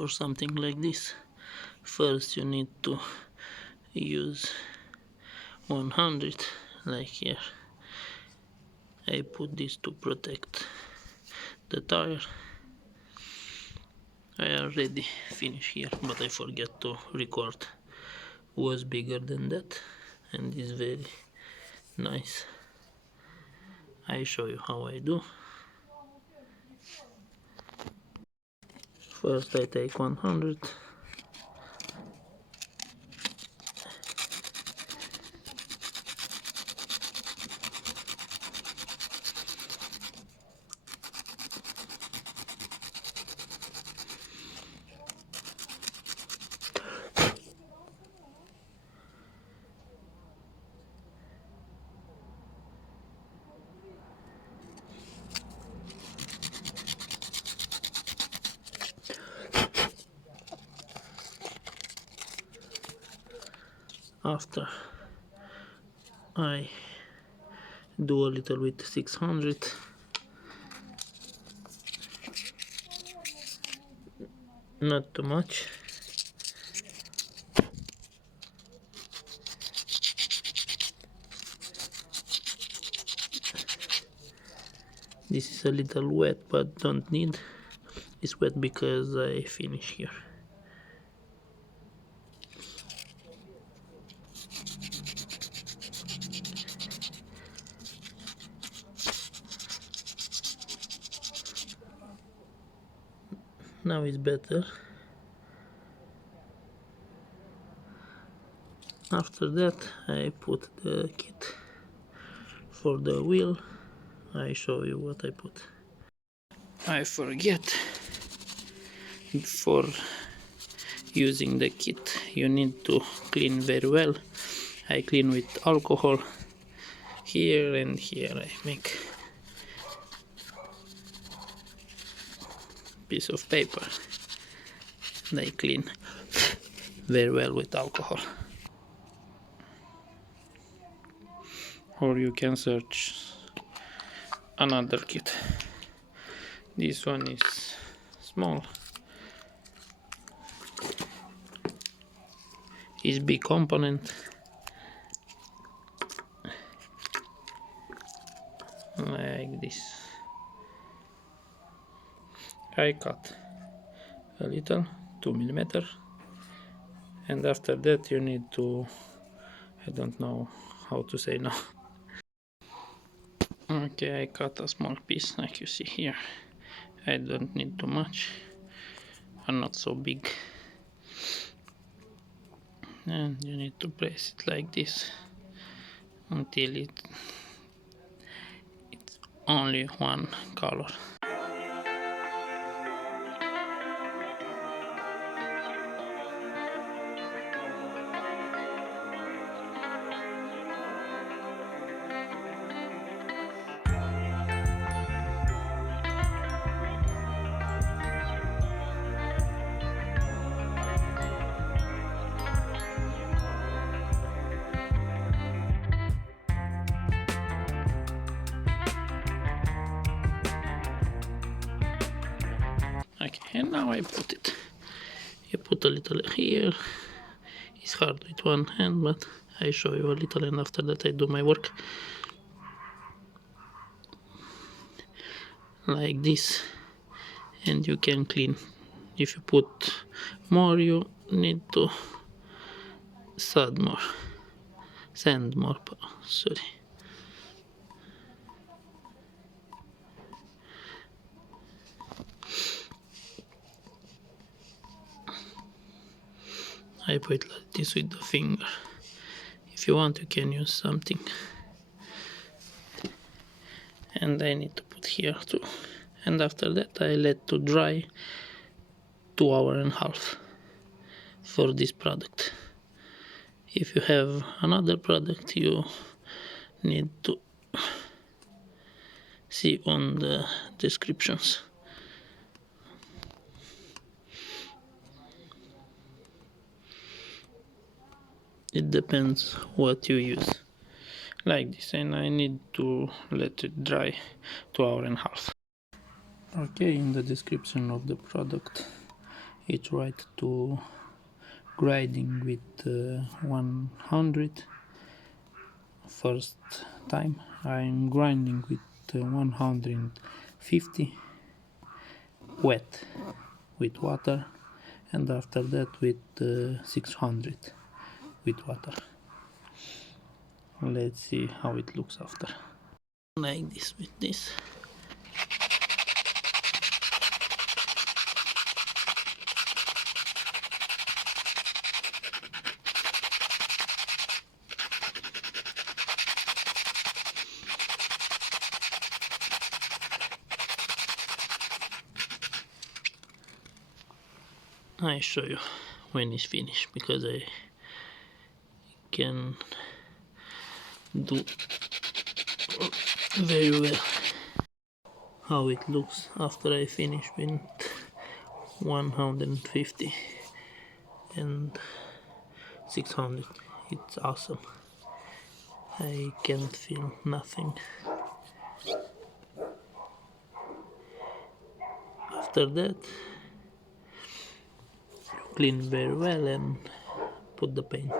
for something like this. First you need to use 100, like here. I put this to protect the tire. I already finished here, but I forget to record. Was bigger than that, and is very nice. I show you how I do. First I take 100. After I do a little with 600. Not too much. This is a little wet, but don't need. It's wet because I finish here. Now it's better. After that I put the kit for the wheel. I show you what I put. I forget, before using the kit you need to clean very well. I clean with alcohol. Here and here I make piece of paper and I clean very well with alcohol. Or you can search another kit. This one is small. It's big component. Like this. I cut a little, 2 mm, and after that you need to, I don't know how to say now. Okay, I cut a small piece like you see here. I don't need too much, and not so big. And you need to place it like this until it's only one color. Okay, and now I put it. You put a little here. It's hard with one hand, but I show you a little, and after that I do my work. Like this, and you can clean. If you put more, you need to sand more, sorry. I put like this with the finger. If you want, you can use something. And I need to put here too. And after that I let to dry 2.5 hours for this product. If you have another product, you need to see on the descriptions. It depends what you use. Like this, and I need to let it dry 2.5 hours. Okay, in the description of the product it's right to grinding with 100. First time I'm grinding with 150 wet with water, and after that with 600 with water. Let's see how it looks after. Like this with this. I show you when it's finished, because I can do very well how it looks after I finish with 150 and 600. It's awesome. I can't feel nothing. After that, clean very well and put the paint.